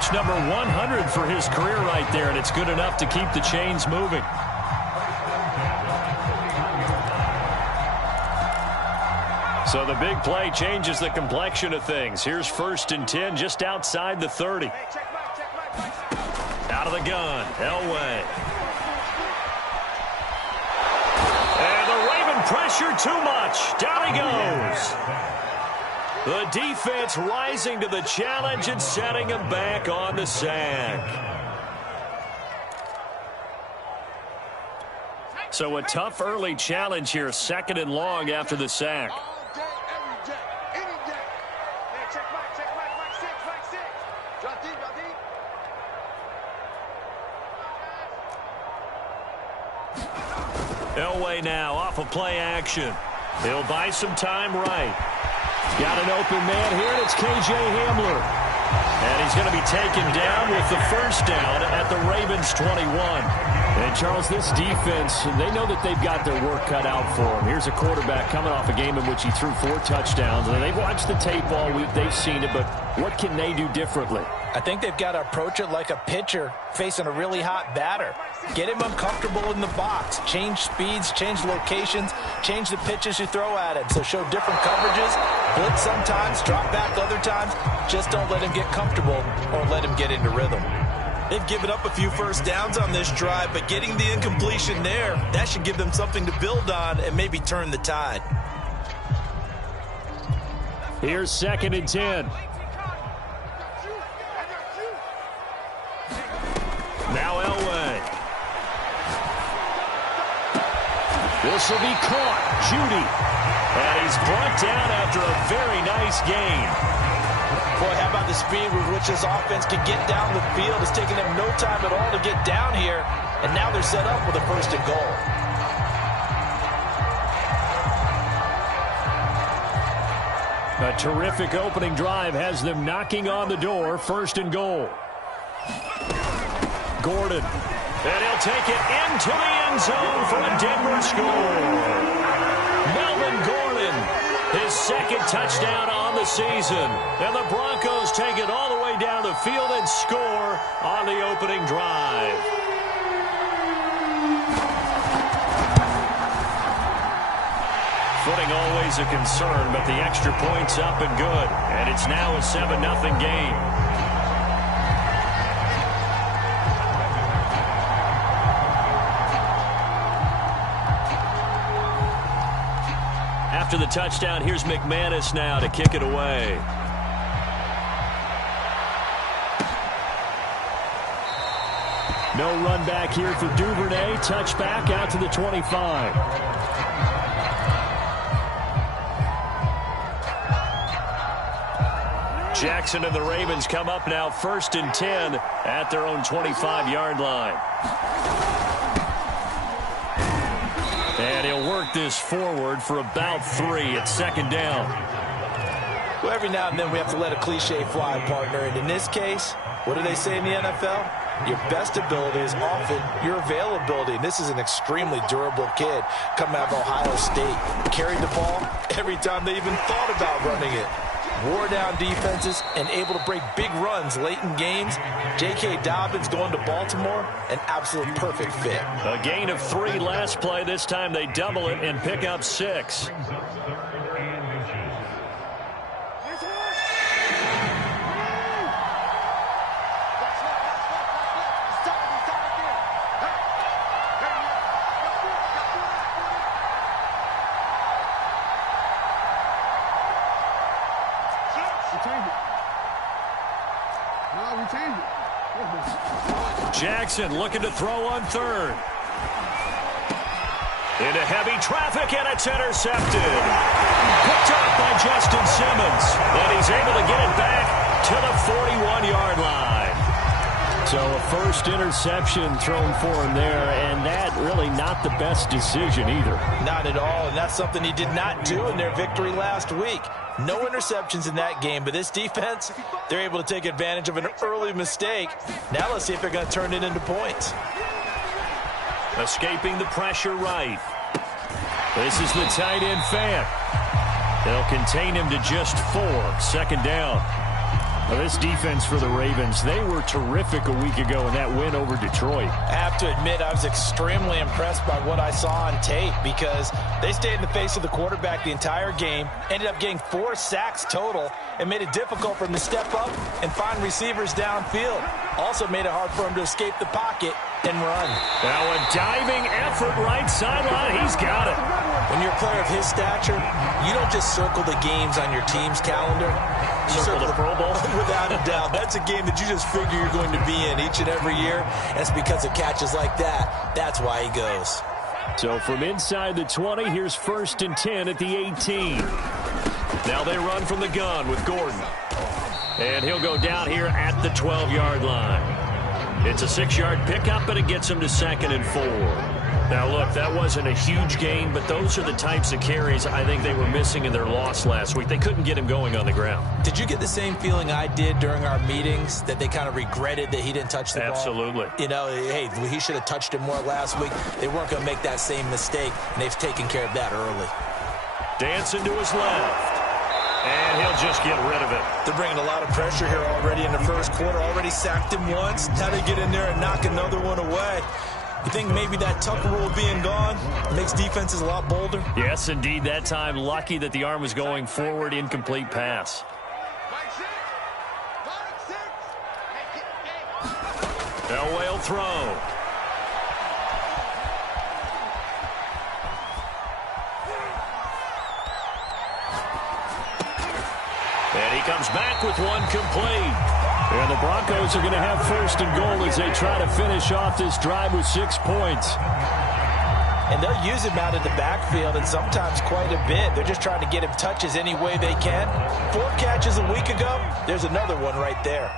Touch number 100 for his career right there, and it's good enough to keep the chains moving. So the big play changes the complexion of things. Here's 1st and 10 just outside the 30. Out of the gun, Elway. And the Raven pressure too much. Down he goes. The defense rising to the challenge and setting him back on the sack. So a tough early challenge here, 2nd and long after the sack. Elway now off of play action. He'll buy some time right. Got an open man here, and it's K.J. Hamler. And he's going to be taken down with the 1st down at the Ravens 21. And, Charles, this defense, they know that they've got their work cut out for them. Here's a quarterback coming off a game in which he threw 4 touchdowns. And they've watched the tape all week. They've seen it, but what can they do differently? I think they've got to approach it like a pitcher facing a really hot batter. Get him uncomfortable in the box. Change speeds, change locations, change the pitches you throw at him. So show different coverages, blitz sometimes, drop back other times. Just don't let him get comfortable or let him get into rhythm. They've given up a few 1st downs on this drive, but getting the incompletion there, that should give them something to build on and maybe turn the tide. Here's 2nd and 10. Now Elway. This will be caught. Judy. And he's brought down after a very nice gain. Boy, how about the speed with which this offense can get down the field? It's taken them no time at all to get down here. And now they're set up with a 1st and goal. A terrific opening drive has them knocking on the door. 1st and goal. Gordon. And he'll take it into the end zone for a Denver score. Melvin Gordon, his 2nd touchdown on the season. And the Broncos take it all the way down the field and score on the opening drive. Footing always a concern, but the extra point's up and good. And it's now a 7-0 game. After the touchdown, here's McManus now to kick it away. No run back here for Duvernay. Touchback out to the 25. Jackson and the Ravens come up now 1st and 10 at their own 25-yard line. And he'll work this forward for about 3 at 2nd down. Well, every now and then we have to let a cliche fly, partner. And in this case, what do they say in the NFL? Your best ability is often your availability. And this is an extremely durable kid coming out of Ohio State. Carried the ball every time they even thought about running it. Wore down defenses and able to break big runs late in games. J.K. Dobbins going to Baltimore, an absolute perfect fit. A gain of 3 last play. This time they double it and pick up 6. Jackson looking to throw on 3rd. Into heavy traffic, and it's intercepted. Picked up by Justin Simmons. And he's able to get it back to the 41-yard line. So a 1st interception thrown for him there, and that really not the best decision either. Not at all, and that's something he did not do in their victory last week. No interceptions in that game, but this defense, they're able to take advantage of an early mistake. Now let's see if they're going to turn it into points. Escaping the pressure right. This is the tight end Fant. They'll contain him to just 4. 2nd down. Well, this defense for the Ravens, they were terrific a week ago in that win over Detroit. I have to admit, I was extremely impressed by what I saw on tape because they stayed in the face of the quarterback the entire game, ended up getting 4 sacks total, and made it difficult for him to step up and find receivers downfield. Also made it hard for him to escape the pocket and run. Now a diving effort right sideline. He's got it. When you're a player of his stature, you don't just circle the games on your team's calendar. You circle the Pro Bowl? Without a doubt. That's a game that you just figure you're going to be in each and every year. And it's because of catches like that. That's why he goes. So from inside the 20, here's 1st and 10 at the 18. Now they run from the gun with Gordon. And he'll go down here at the 12-yard line. It's a 6-yard pickup, and it gets him to 2nd and 4. Now, look, that wasn't a huge gain, but those are the types of carries I think they were missing in their loss last week. They couldn't get him going on the ground. Did you get the same feeling I did during our meetings, that they kind of regretted that he didn't touch the ball? Absolutely. You know, hey, he should have touched it more last week. They weren't going to make that same mistake, and they've taken care of that early. Dancing to his left. And he'll just get rid of it. They're bringing a lot of pressure here already in the first quarter. Already sacked him once. Now they get in there and knock another one away. You think maybe that Tucker rule being gone makes defenses a lot bolder? Yes, indeed. That time, lucky that the arm was going forward, incomplete pass. Elway will throw. And he comes back with one complete. And the Broncos are going to have 1st and goal as they try to finish off this drive with 6 points. And they'll use him out of the backfield, and sometimes quite a bit. They're just trying to get him touches any way they can. 4 catches a week ago. There's another one right there.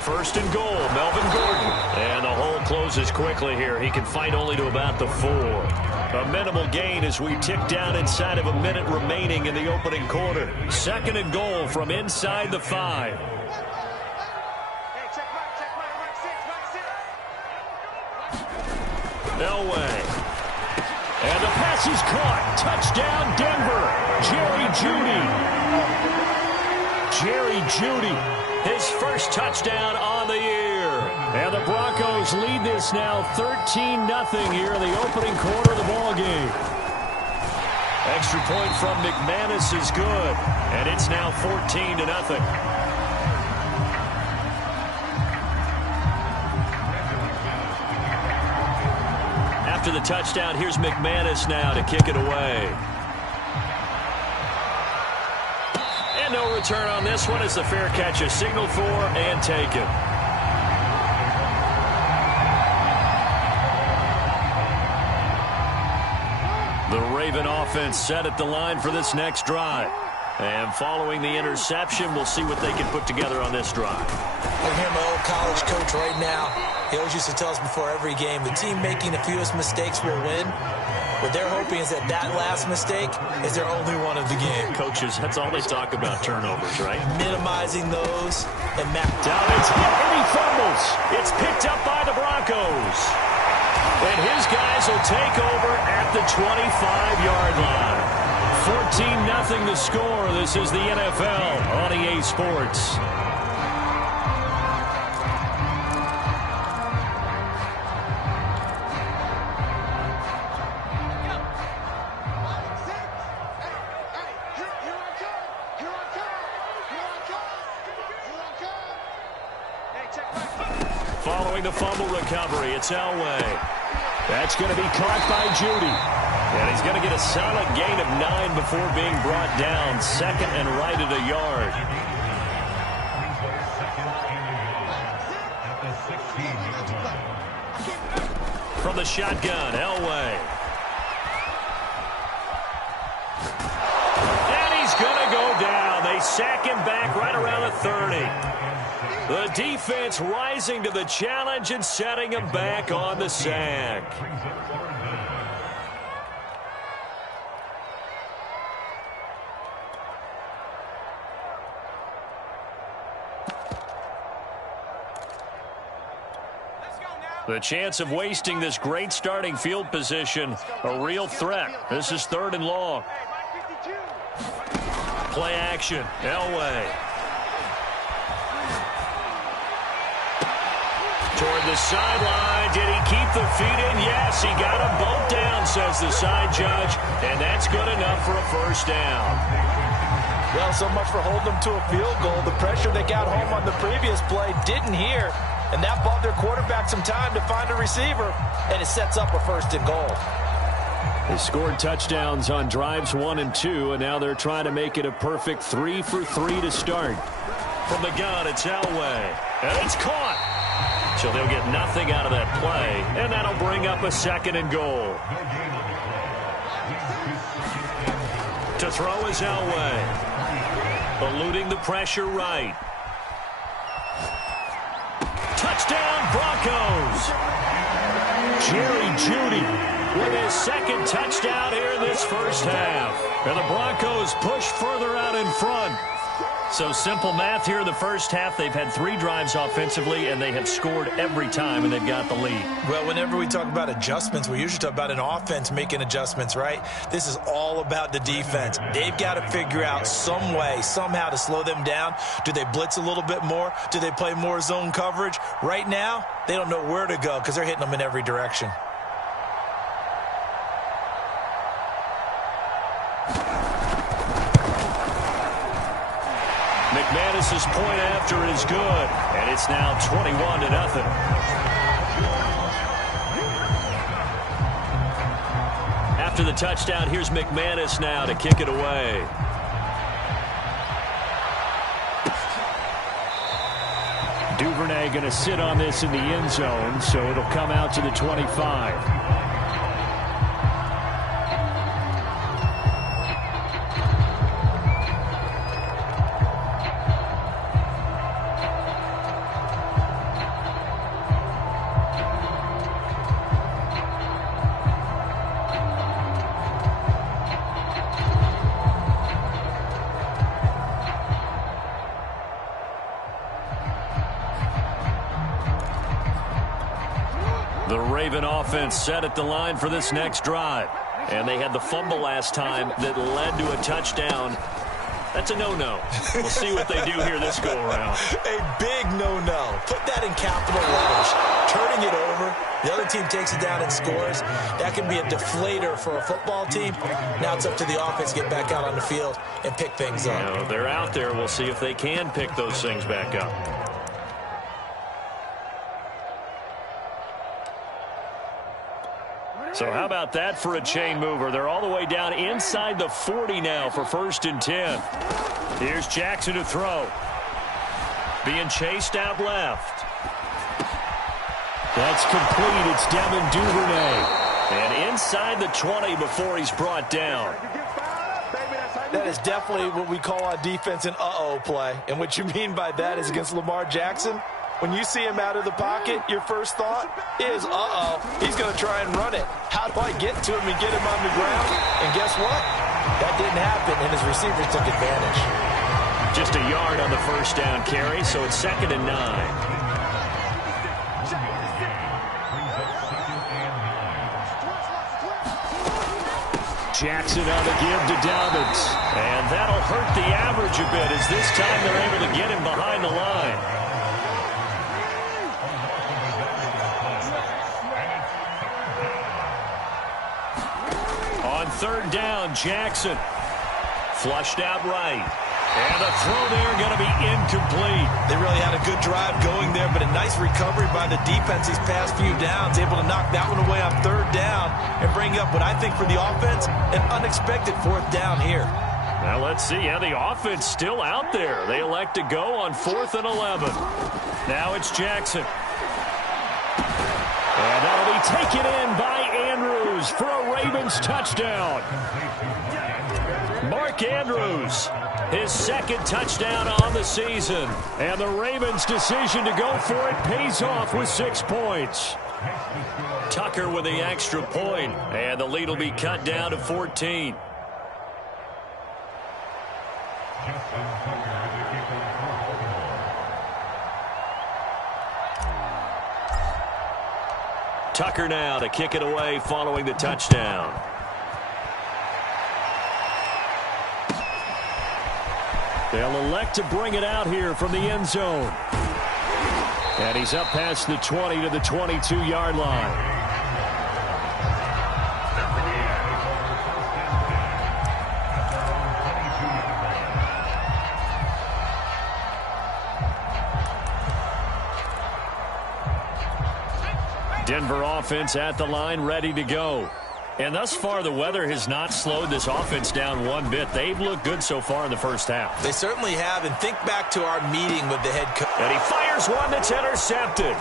1st and goal, Melvin Gordon. And the hole closes quickly here. He can fight only to about the 4. A minimal gain as we tick down inside of a minute remaining in the opening quarter. 2nd and goal from inside the 5. Elway. And the pass is caught. Touchdown, Denver. Jerry Jeudy. His first touchdown on the year. And the Broncos lead this now 13-0 here in the opening quarter of the ball game. Extra point from McManus is good. And it's now 14-0. After the touchdown, here's McManus now to kick it away. And no return on this one as the fair catch is signaled for and taken. The Raven offense set at the line for this next drive. And following the interception, we'll see what they can put together on this drive. I hear my old college coach right now. He always used to tell us before every game, the team making the fewest mistakes will win. What they're hoping is that last mistake is their only one of the game. Coaches, that's all they talk about, turnovers, right? Minimizing those and Dobbins hit and he fumbles. It's picked up by the Broncos. And his guys will take over at the 25-yard line. 14-0 the score. This is the NFL on EA Sports. Following the fumble recovery, it's Elway. That's going to be caught by Jeudy. And he's going to get a solid gain of 9 before being brought down. 2nd and right at a yard. From the shotgun, Elway. And he's going to go down. They sack him back right around the 30. The defense rising to the challenge and setting him back on the sack. The chance of wasting this great starting field position, a real threat. This is 3rd and long. Play action. Elway. Toward the sideline. Did he keep the feet in? Yes, he got them both down, says the side judge. And that's good enough for a first down. Well, so much for holding them to a field goal. The pressure they got home on the previous play didn't hear. And that bought their quarterback some time to find a receiver. And it sets up a first and goal. They scored touchdowns on drives 1 and 2, and now they're trying to make it a perfect 3 for 3 to start. From the gun, it's Elway. And it's caught. So they'll get nothing out of that play, and that'll bring up a second and goal. To throw is Elway. Eluding the pressure right. Touchdown, Broncos. Jerry Jeudy with his second touchdown here in this first half. And the Broncos push further out in front. So simple math here in the first half. They've had 3 drives offensively, and they have scored every time, and they've got the lead. Well, whenever we talk about adjustments, we usually talk about an offense making adjustments, right? This is all about the defense. They've got to figure out some way, somehow to slow them down. Do they blitz a little bit more? Do they play more zone coverage? Right now, they don't know where to go because they're hitting them in every direction. McManus's point after is good, and it's now 21-0. After the touchdown, here's McManus now to kick it away. Duvernay going to sit on this in the end zone, so it'll come out to the 25. The Raven offense set at the line for this next drive. And they had the fumble last time that led to a touchdown. That's a no-no. We'll see what they do here this go-around. A big no-no. Put that in capital letters. Turning it over. The other team takes it down and scores. That can be a deflator for a football team. Now it's up to the offense to get back out on the field and pick things up. You know, they're out there. We'll see if they can pick those things back up. So how about that for a chain mover? They're all the way down inside the 40 now for 1st and 10. Here's Jackson to throw. Being chased out left. That's complete. It's Devin Duvernay. And inside the 20 before he's brought down. That is definitely what we call on defense an uh-oh play. And what you mean by that is against Lamar Jackson. When you see him out of the pocket, your first thought is, uh-oh, he's going to try and run it. How do I get to him and get him on the ground? And guess what? That didn't happen, and his receivers took advantage. Just a yard on the first down carry, so it's 2nd and 9. Jackson on the give to Dobbins. And that'll hurt the average a bit as this time they're able to get him behind the line. On 3rd down, Jackson. Flushed out right. And the throw there going to be incomplete. They really had a good drive going there, but a nice recovery by the defense these past few downs. Able to knock that one away on 3rd down and bring up what I think for the offense, an unexpected 4th down here. Now let's see. Yeah, the offense still out there. They elect to go on 4th and 11. Now it's Jackson. And that'll be taken in by Andrews for a Ravens touchdown. Mark Andrews, his 2nd touchdown on the season. And the Ravens' decision to go for it pays off with 6 points. Tucker with the extra point, and the lead will be cut down to 14. Tucker now to kick it away following the touchdown. They'll elect to bring it out here from the end zone. And he's up past the 20 to the 22-yard line. Denver offense at the line, ready to go. And thus far, the weather has not slowed this offense down one bit. They've looked good so far in the first half. They certainly have, and think back to our meeting with the head coach. And he fires one that's intercepted.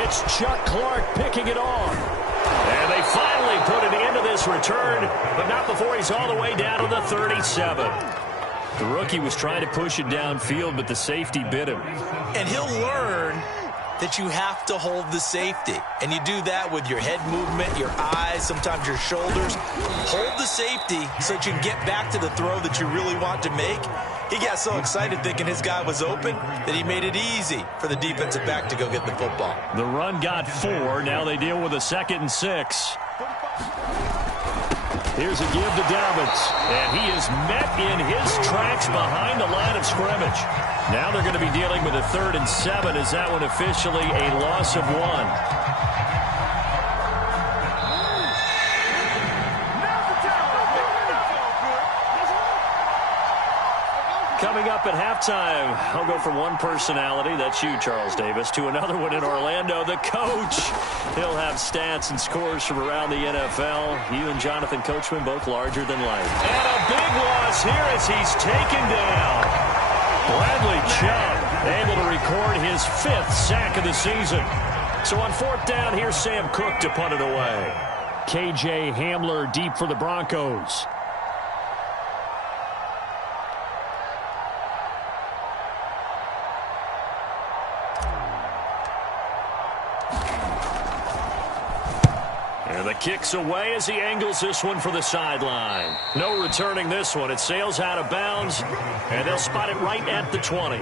It's Chuck Clark picking it off. And they finally put an end to this return, but not before he's all the way down to the 37. The rookie was trying to push it downfield, but the safety bit him. And he'll learn that you have to hold the safety. And you do that with your head movement, your eyes, sometimes your shoulders. Hold the safety so that you can get back to the throw that you really want to make. He got so excited thinking his guy was open that he made it easy for the defensive back to go get the football. The run got 4. Now they deal with a 2nd and 6. Here's a give to Dobbins, and he is met in his tracks behind the line of scrimmage. Now they're going to be dealing with a 3rd and 7. Is that one officially a loss of 1? Coming up at halftime, I'll go from one personality, that's you, Charles Davis, to another one in Orlando, the coach. He'll have stats and scores from around the NFL. You and Jonathan Coachman, both larger than life. And a big loss here as he's taken down. Bradley Chubb able to record his 5th sack of the season. So on 4th down, here's Sam Cook to punt it away. KJ Hamler deep for the Broncos. And the kick's away as he angles this one for the sideline. No returning this one. It sails out of bounds, and they'll spot it right at the 20.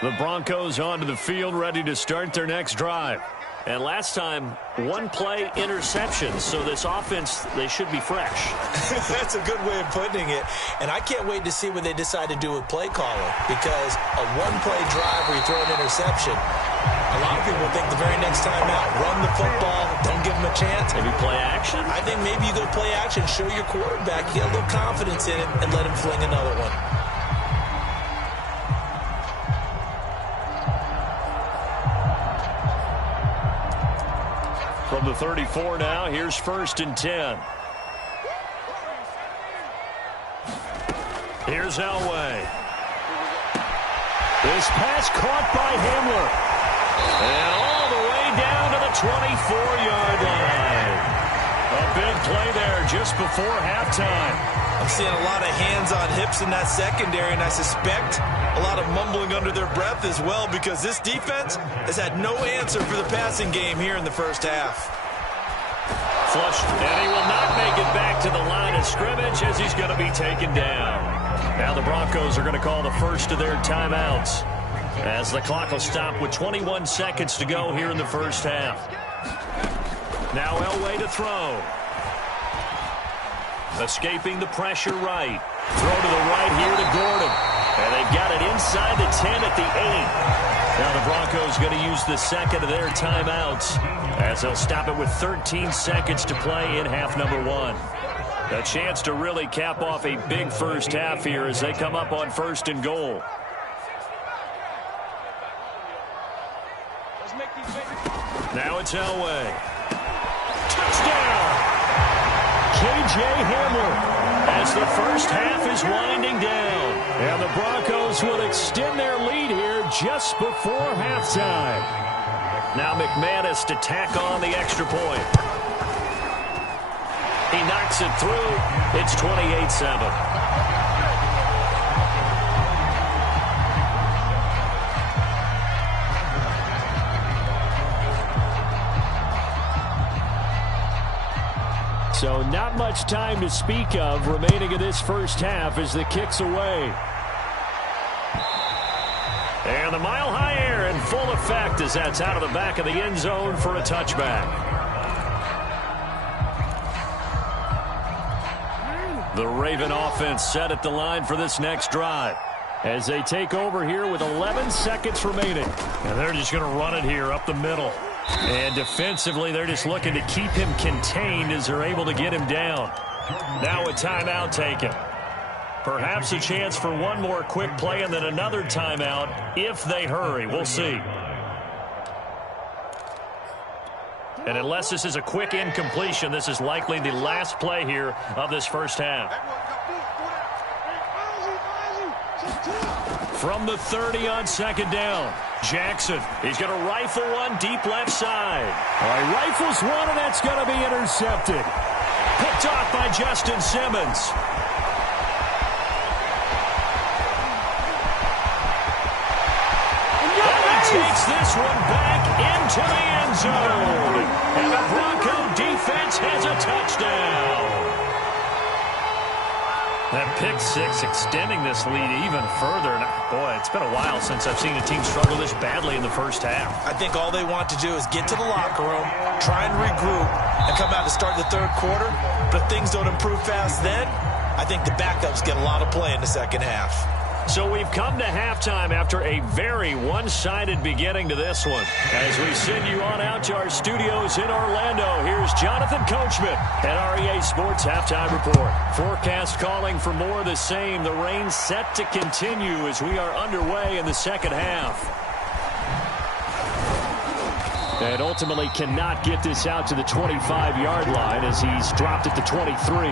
The Broncos onto the field, ready to start their next drive. And last time, 1-play interception, so this offense, they should be fresh. That's a good way of putting it. And I can't wait to see what they decide to do with play calling, because a 1-play drive where you throw an interception, a lot of people think the very next time out, run the football, don't give them a chance. Maybe play action? I think maybe you go play action, show your quarterback, you get a little confidence in it, and let him fling another one. From the 34 now, here's 1st and 10. Here's Elway. This pass caught by Hamler. And all the way down to the 24-yard line. A big play there just before halftime. I'm seeing a lot of hands on hips in that secondary, and I suspect a lot of mumbling under their breath as well, because this defense has had no answer for the passing game here in the first half. Flushed, and he will not make it back to the line of scrimmage as he's going to be taken down. Now the Broncos are going to call the first of their timeouts, as the clock will stop with 21 seconds to go here in the first half. Now Elway to throw. Escaping the pressure right. Throw to the right here to Gordon. And they've got it inside the 10 at the 8. Now the Broncos going to use the second of their timeouts, as they'll stop it with 13 seconds to play in half number 1. A chance to really cap off a big first half here as they come up on 1st and goal. Now it's Elway. Touchdown! KJ Hamler, as the first half is winding down. And the Broncos will extend their lead here just before halftime. Now McManus to tack on the extra point. He knocks it through. It's 28-7. So not much time to speak of remaining in this first half as the kick's away. And the mile-high air, and in full effect as that's out of the back of the end zone for a touchback. The Raven offense set at the line for this next drive as they take over here with 11 seconds remaining. And they're just going to run it here up the middle. And defensively, they're just looking to keep him contained as they're able to get him down. Now a timeout taken. Perhaps a chance for one more quick play and then another timeout if they hurry. We'll see. And unless this is a quick incompletion, this is likely the last play here of this first half. From the 30 on second down, Jackson. He's going to rifle one deep left side. All right, rifles one, and that's going to be intercepted. Picked off by Justin Simmons. And he takes this one back into the end zone. And the Bronco defense has a touchdown. That pick six extending this lead even further. And boy, it's been a while since I've seen a team struggle this badly in the first half. I think all they want to do is get to the locker room, try and regroup, and come out to start the third quarter. But if things don't improve fast then, I think the backups get a lot of play in the second half. So we've come to halftime after a very one-sided beginning to this one. As we send you on out to our studios in Orlando, here's Jonathan Coachman at REA Sports Halftime Report. Forecast calling for more of the same. The rain set to continue as we are underway in the second half. And ultimately cannot get this out to the 25-yard line as he's dropped at the 23.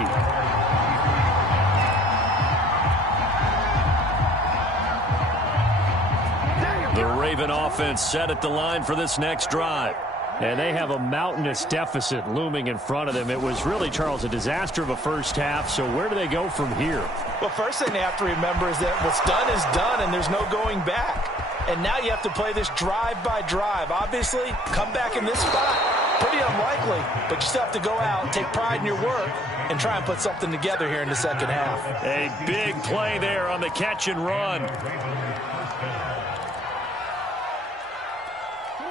The Raven offense set at the line for this next drive. And they have a mountainous deficit looming in front of them. It was really, Charles, a disaster of a first half. So where do they go from here? Well, first thing they have to remember is that what's done is done, and there's no going back. And now you have to play this drive by drive. Obviously, come back in this spot, pretty unlikely. But you still have to go out and take pride in your work and try and put something together here in the second half. A big play there on the catch and run.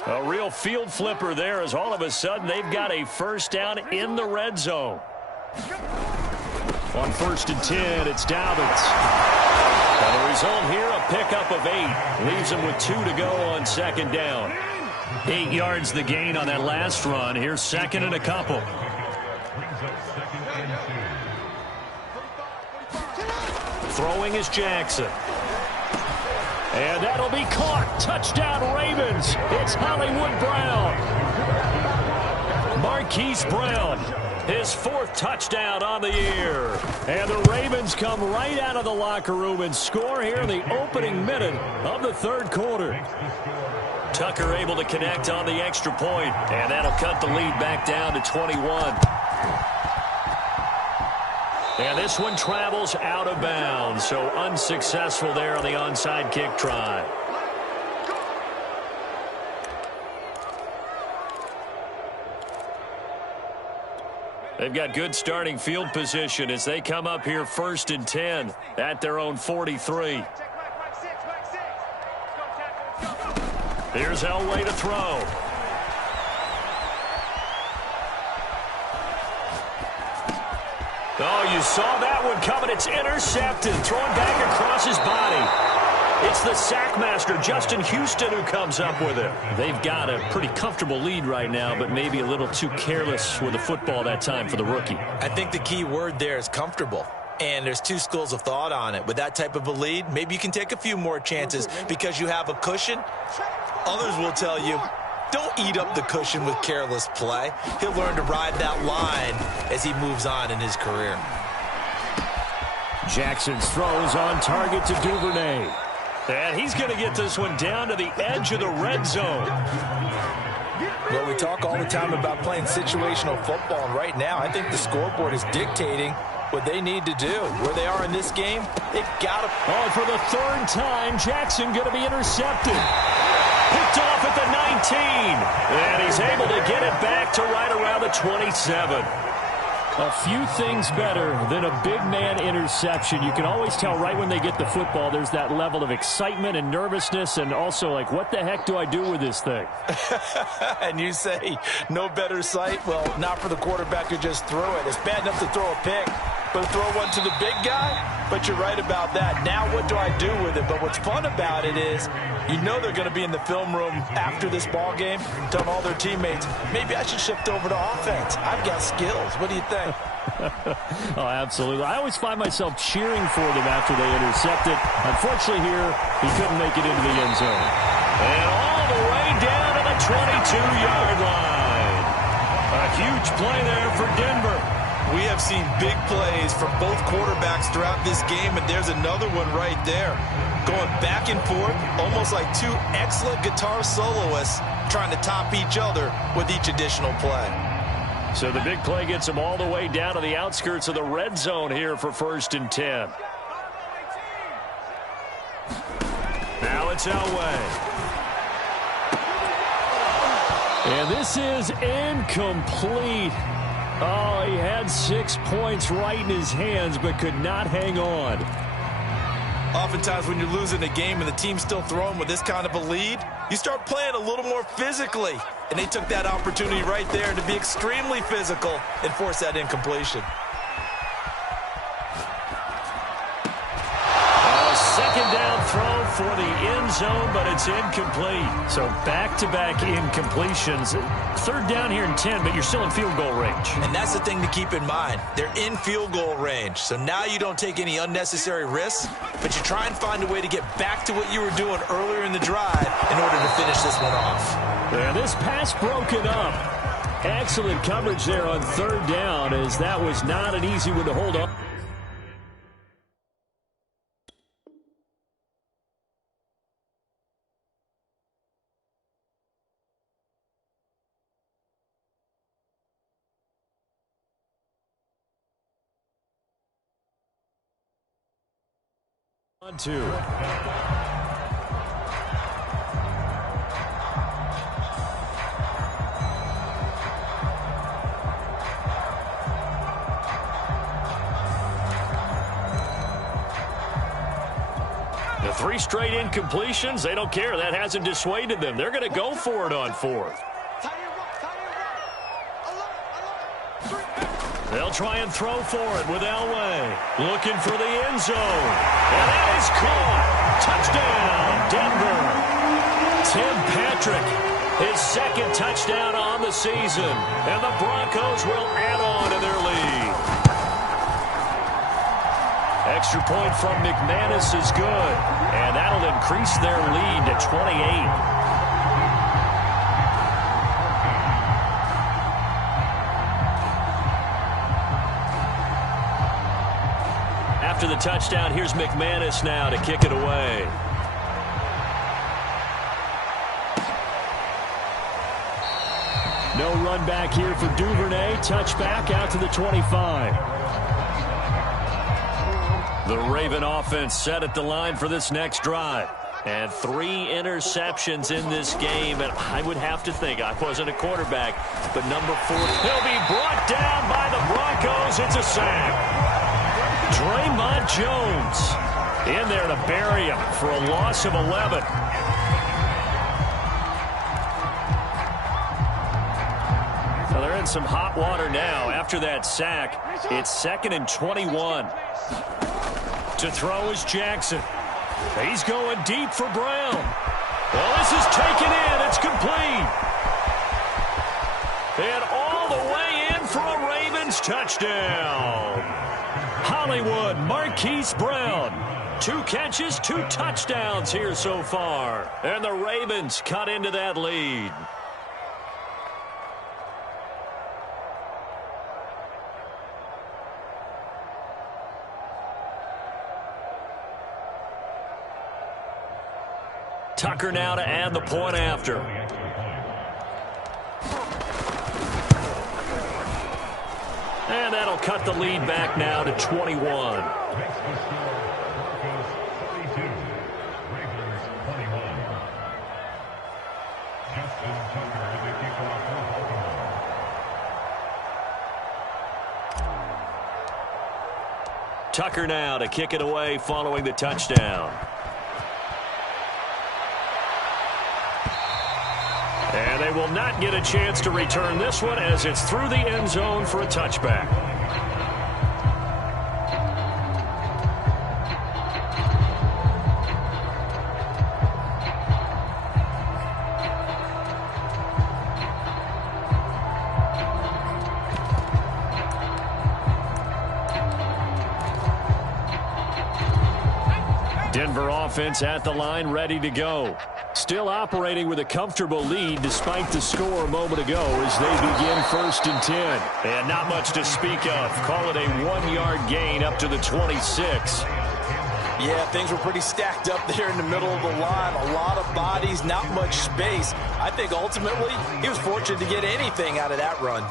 A real field flipper there as all of a sudden they've got a first down in the red zone. On 1st and 10, it's Dobbins. And the result here, a pickup of 8. Leaves them with 2 to go on second down. 8 yards the gain on that last run. Here's second and a couple. Throwing is Jackson. And that'll be caught. Touchdown, Ravens. It's Hollywood Brown. Marquise Brown, his 4th touchdown on the year. And the Ravens come right out of the locker room and score here in the opening minute of the third quarter. Tucker able to connect on the extra point, and that'll cut the lead back down to 21. And this one travels out of bounds, so unsuccessful there on the onside kick try. They've got good starting field position as they come up here 1st and 10 at their own 43. Here's Elway to throw. Oh, you saw that one coming. It's intercepted. Thrown back across his body. It's the sackmaster, Justin Houston, who comes up with it. They've got a pretty comfortable lead right now, but maybe a little too careless with the football that time for the rookie. I think the key word there is comfortable. And there's 2 schools of thought on it. With that type of a lead, maybe you can take a few more chances because you have a cushion. Others will tell you, don't eat up the cushion with careless play. He'll learn to ride that line as he moves on in his career. Jackson's throws on target to Duvernay. And he's going to get this one down to the edge of the red zone. Well, we talk all the time about playing situational football, and right now I think the scoreboard is dictating what they need to do. Where they are in this game, they've got to... Oh, for the 3rd time, Jackson going to be intercepted. Picked off at the 19. And he's able to get it back to right around the 27. A few things better than a big man interception. You can always tell right when they get the football, there's that level of excitement and nervousness and also like, what the heck do I do with this thing? And you say no better sight? Well, not for the quarterback who just threw it. It's bad enough to throw a pick, but to throw one to the big guy? But you're right about that. Now what do I do with it? But what's fun about it is you know they're going to be in the film room after this ball game telling all their teammates, maybe I should shift over to offense. I've got skills. What do you think? Oh, absolutely. I always find myself cheering for them after they intercept it. Unfortunately here, he couldn't make it into the end zone. And all the way down to the 22-yard line. A huge play there for Denver. We have seen big plays from both quarterbacks throughout this game, and there's another one right there. Going back and forth, almost like two excellent guitar soloists trying to top each other with each additional play. So the big play gets them all the way down to the outskirts of the red zone here for 1st and 10. Now it's Elway. And this is incomplete. Oh, he had 6 points right in his hands, but could not hang on. Oftentimes when you're losing a game and the team's still throwing with this kind of a lead, you start playing a little more physically. And they took that opportunity right there to be extremely physical and force that incompletion. Second down throw for the end zone, but it's incomplete. So back-to-back incompletions. 3rd down here in 10, but you're still in field goal range. And that's the thing to keep in mind. They're in field goal range. So now you don't take any unnecessary risks, but you try and find a way to get back to what you were doing earlier in the drive in order to finish this one off. And this pass broken up. Excellent coverage there on 3rd down, as that was not an easy one to hold up. On 2. The 3 straight incompletions, they don't care. That hasn't dissuaded them. They're going to go for it on 4th. They'll try and throw for it with Elway. Looking for the end zone. And that is caught. Touchdown, Denver. Tim Patrick, his 2nd touchdown on the season. And the Broncos will add on to their lead. Extra point from McManus is good. And that'll increase their lead to 28. After the touchdown, here's McManus now to kick it away. No run back here for Duvernay. Touchback out to the 25. The Raven offense set at the line for this next drive. And 3 interceptions in this game. And I would have to think, I wasn't a quarterback, but number 4, he'll be brought down by the Broncos. It's a sack. Draymond Jones in there to bury him for a loss of 11. So they're in some hot water now. After that sack, it's 2nd and 21. To throw is Jackson. He's going deep for Brown. Well, this is taken in. It's complete. And all the way in for a Ravens touchdown. Hollywood Marquise Brown. 2 catches, 2 touchdowns here so far. And the Ravens cut into that lead. Tucker now to add the point after. And that'll cut the lead back now to 21. Tucker now to kick it away following the touchdown. And they will not get a chance to return this one as it's through the end zone for a touchback. Denver offense at the line, ready to go. Still operating with a comfortable lead despite the score a moment ago as they begin 1st and 10. And not much to speak of. Call it a 1-yard gain up to the 26. Yeah, things were pretty stacked up there in the middle of the line. A lot of bodies, not much space. I think ultimately he was fortunate to get anything out of that run.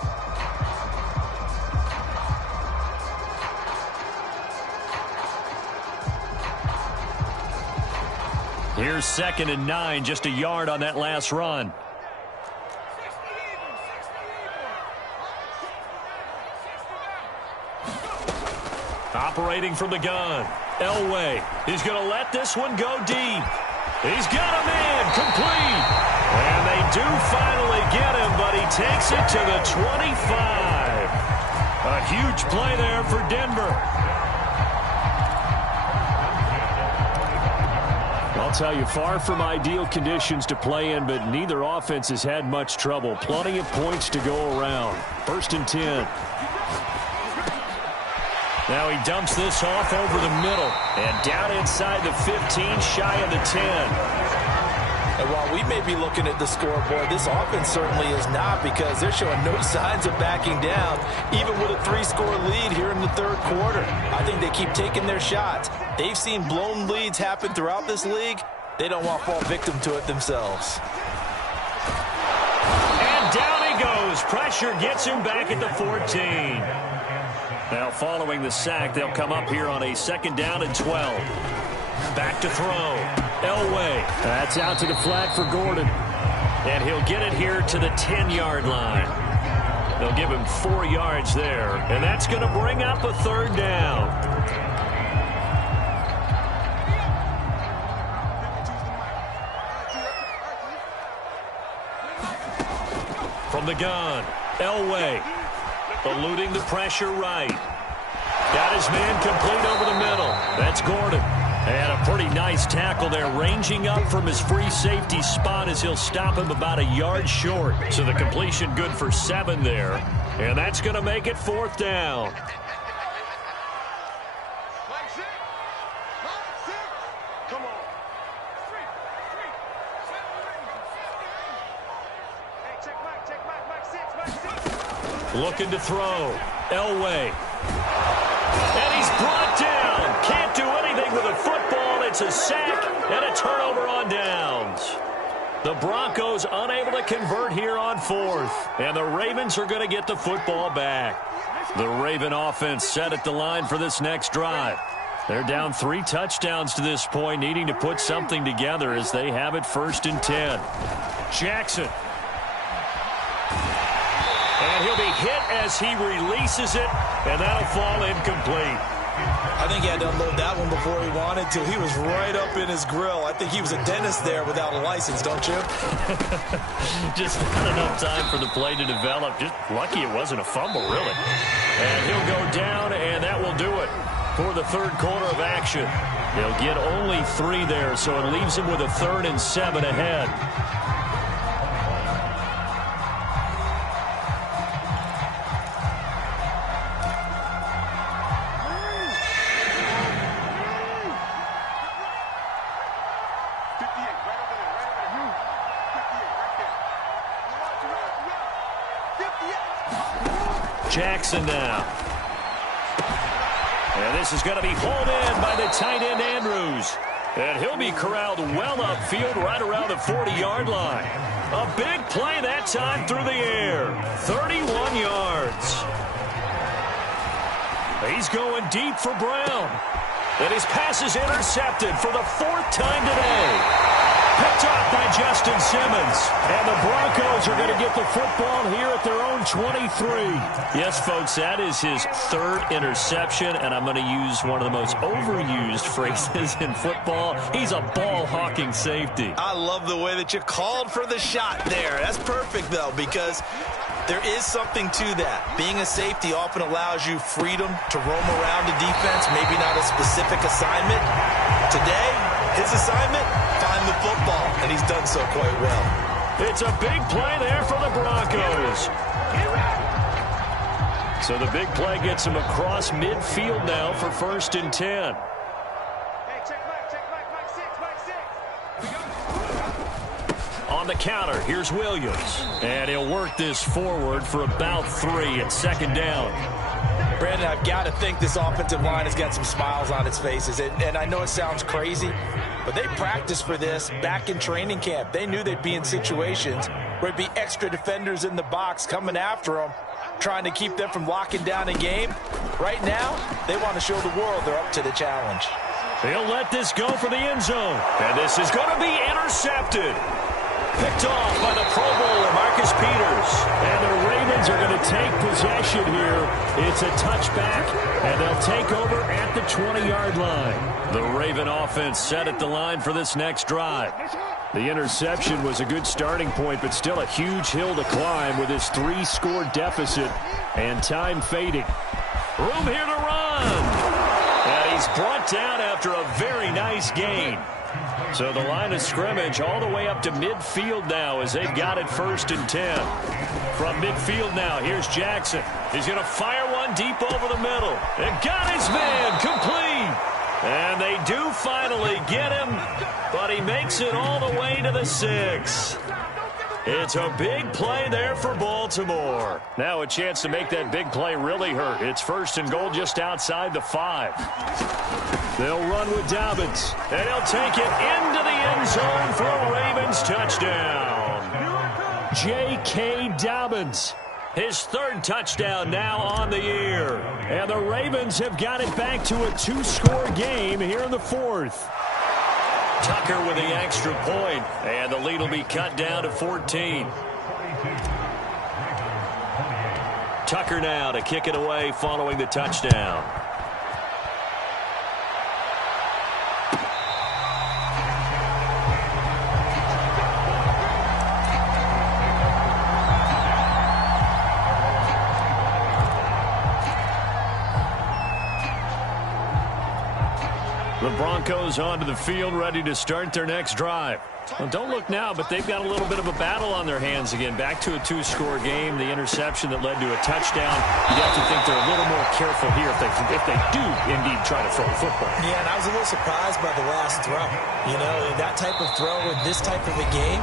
Here's 2nd and 9, just a yard on that last run. Operating from the gun, Elway. He's going to let this one go deep. He's got a man, complete. And they do finally get him, but he takes it to the 25. A huge play there for Denver. I'll tell you, far from ideal conditions to play in, but neither offense has had much trouble. Plenty of points to go around. 1st and 10. Now he dumps this off over the middle. And down inside the 15, shy of the 10. And while we may be looking at the scoreboard, this offense certainly is not, because they're showing no signs of backing down, even with a 3-score lead here in the 3rd quarter. I think they keep taking their shots. They've seen blown leads happen throughout this league. They don't want to fall victim to it themselves. And down he goes. Pressure gets him back at the 14. Now following the sack, they'll come up here on a 2nd down and 12. Back to throw. Elway. That's out to the flat for Gordon. And he'll get it here to the 10-yard line. They'll give him 4 yards there. And that's going to bring up a 3rd down. From the gun, Elway. Eluding the pressure right. Got his man complete over the middle. That's Gordon. And a pretty nice tackle there, ranging up from his free safety spot as he'll stop him about a yard short. So the completion good for 7 there. And that's going to make it 4th down. Looking to throw. Elway. And he's brought down. Can't do anything with a football. It's a sack and a turnover on downs. The Broncos unable to convert here on 4th. And the Ravens are going to get the football back. The Raven offense set at the line for this next drive. They're down 3 touchdowns to this point, needing to put something together as they have it 1st and 10. Jackson. And he'll be hit as he releases it, and that'll fall incomplete. I think he had to unload that one before he wanted to. He was right up in his grill. I think he was a dentist there without a license, don't you? Just not enough time for the play to develop. Just lucky it wasn't a fumble, really. And he'll go down, and that will do it for the 3rd quarter of action. They'll get only 3 there, so it leaves him with a 3rd and 7 ahead. Jackson now. And this is going to be hauled in by the tight end Andrews. And he'll be corralled well upfield right around the 40-yard line. A big play that time through the air. 31 yards. He's going deep for Brown. And his pass is intercepted for the 4th time today. Picked off by Justin Simmons. And the Broncos are going to get the football here at their own 23. Yes, folks, that is his third interception, and I'm going to use one of the most overused phrases in football. He's a ball-hawking safety. I love the way that you called for the shot there. That's perfect, though, because there is something to that. Being a safety often allows you freedom to roam around the defense, maybe not a specific assignment. Today, his assignment, find the football, and he's done so quite well. It's a big play there for the Broncos. So the big play gets him across midfield now for 1st and 10. On the counter, here's Williams. And he'll work this forward for about 3 at 2nd down. Brandon, I've got to think this offensive line has got some smiles on its faces. And I know it sounds crazy, but they practiced for this back in training camp. They knew they'd be in situations where it'd be extra defenders in the box coming after them, trying to keep them from locking down a game. Right now, they want to show the world they're up to the challenge. They'll let this go for the end zone. And this is going to be intercepted. Picked off by the Pro Bowler, Marcus Peters. And the Ravens are going to take possession here. It's a touchback, and they'll take over at the 20-yard line. The Raven offense set at the line for this next drive. The interception was a good starting point, but still a huge hill to climb with his 3-score deficit and time fading. Room here to run. And he's brought down after a very nice gain. So the line of scrimmage all the way up to midfield now as they've got it 1st and 10. From midfield now, here's Jackson. He's going to fire one deep over the middle. And got his man complete. And they do finally get him, but he makes it all the way to the 6. It's a big play there for Baltimore. Now a chance to make that big play really hurt. It's 1st and goal just outside the 5. They'll run with Dobbins, and he'll take it into the end zone for a Ravens touchdown. J.K. Dobbins, his 3rd touchdown now on the year. And the Ravens have got it back to a 2-score game here in the 4th. Tucker with the extra point, and the lead will be cut down to 14. Tucker now to kick it away following the touchdown. The Broncos onto the field, ready to start their next drive. Well, don't look now, but they've got a little bit of a battle on their hands again. Back to a 2-score game. The interception that led to a touchdown. You'd have to think they're a little more careful here if they do indeed try to throw the football. Yeah, and I was a little surprised by the last throw. You know, that type of throw in this type of a game,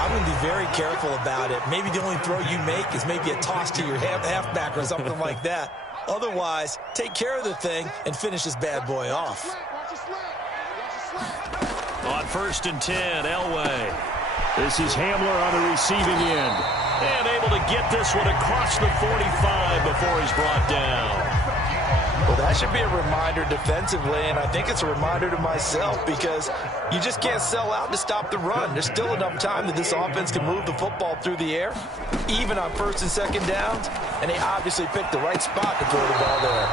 I'm going to be very careful about it. Maybe the only throw you make is maybe a toss to your halfback or something like that. Otherwise, take care of the thing and finish this bad boy off. On 1st and 10, Elway. This is Hamler on the receiving end. And able to get this one across the 45 before he's brought down. Well, that should be a reminder defensively, and I think it's a reminder to myself because you just can't sell out to stop the run. There's still enough time that this offense can move the football through the air, even on 1st and 2nd downs, and they obviously picked the right spot to throw the ball there.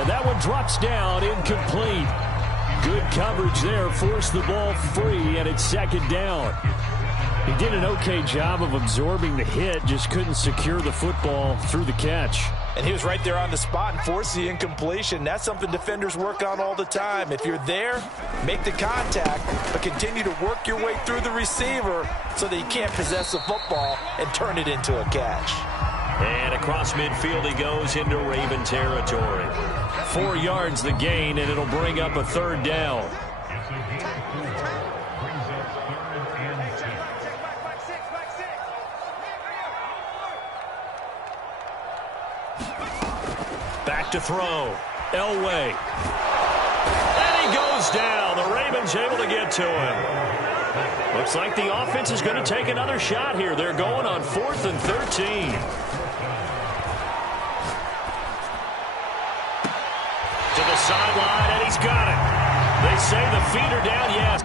And that one drops down, incomplete. Good coverage there, forced the ball free, and it's 2nd down. He did an okay job of absorbing the hit, just couldn't secure the football through the catch. And he was right there on the spot and forced the incompletion. That's something defenders work on all the time. If you're there, make the contact, but continue to work your way through the receiver so that you can't possess the football and turn it into a catch. And across midfield he goes into Raven territory. 4 yards the gain, and it'll bring up a 3rd down. Back to throw. Elway. And he goes down. The Ravens able to get to him. Looks like the offense is going to take another shot here. They're going on 4th and 13. To the sideline, and he's got it. They say the feet are down, yes.